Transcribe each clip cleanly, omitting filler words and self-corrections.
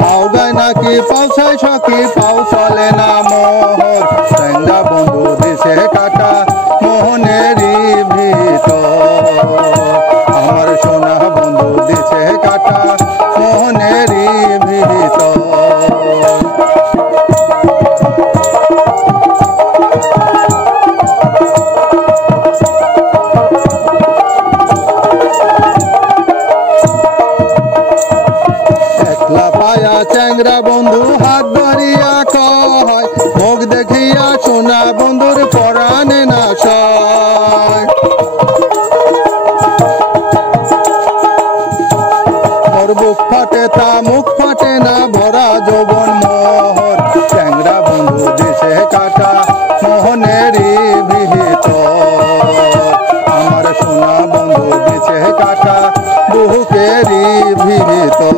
পাওগায় নাকি পাউছায় সখী পাও চলে না মোহর চ্যাংড়া বন্ধু দিছে কাটা মোহনেরই ভিতর আমার সোনা বন্ধু দিছে কাটা মোহনেরই ভিতর একলা পায়া চ্যাংড়া বন্ধু হাত ধরিয়া কয় মুখ দেখিয়া সোনা বন্ধুর পরাণে না সয় মোর বুক ফাটে তা মুখ ফাটে না ভরা যৌবন মোহর চ্যাংড়া বন্ধু দিছে কাটা মোহনেরই ভিতর আমার সোনা বন্ধু দিছে কাটা বুকেরই ভিতর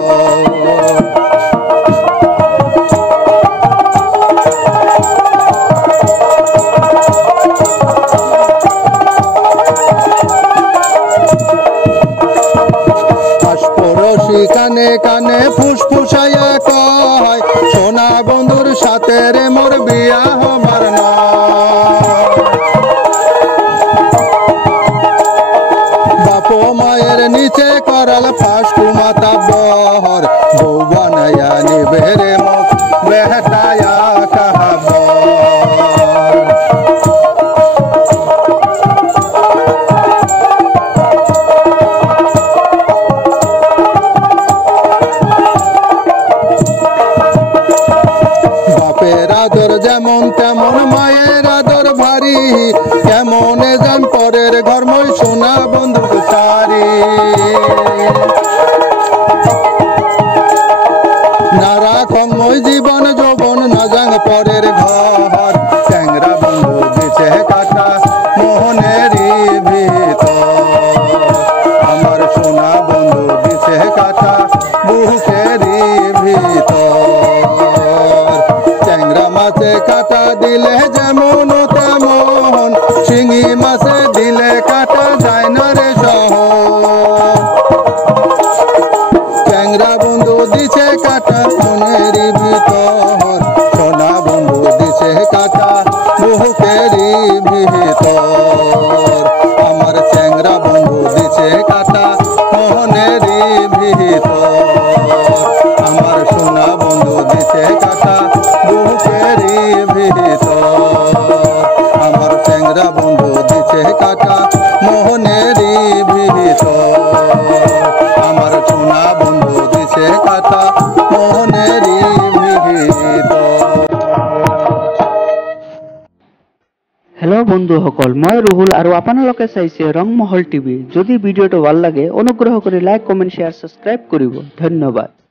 কানে কানে ফুসফুসাইয়া কয় সোনা বন্ধুর সাথে রে মোর বিয়া হবার বাপ মায়ের নিচে করাল ফাঁসটু মাতা বহর বউ বানাইয়া নিবে রে মুখ বেহটায়া কাহাব বাপের আদর যেমন তেমন মায়ের আদর ভারী কেমন যান পরের ঘর মই সোনা বন্ধু সারি না রাখম মই জীবন যৌবন না যাং পরের ঘর চ্যাংড়া বন্ধু দিছে কাটা মোহনেরই ভিতর আমার সোনা বন্ধু দিছে কাটা বুকেরই ভিতর চ্যাংড়া মাছে কাটা দিলে যেমন তেমন শিঙি মাছে দিলে কাটা যায় না রে সহজ চ্যাংড়া বন্ধু দিছে কাটা মনেরই ভিতর সোনা বন্ধু দিছে কাটা বুকেরই ভিতর আমার চ্যাংড়া বন্ধু দিছে কাটা মোহনেরই ভিতর আমার সোনা বন্ধু দিছে কাটা বুকেরই ভিতর আমার চ্যাংড়া বন্ধু দিছে কাটা মোহনেরই ভিতর আমার সোনা বন্ধু দিছে কাটা মোহনেরই ভিতর। हेलो বন্ধুসকল মই রুহুল আৰু আপোনালোকে চাইছে ৰংমহল টিভি। যদি ভিডিঅটো ভাল লাগে অনুগ্ৰহ কৰি লাইক কমেন্ট শ্বেয়াৰ সাবস্ক্ৰাইব কৰিব। ধন্যবাদ।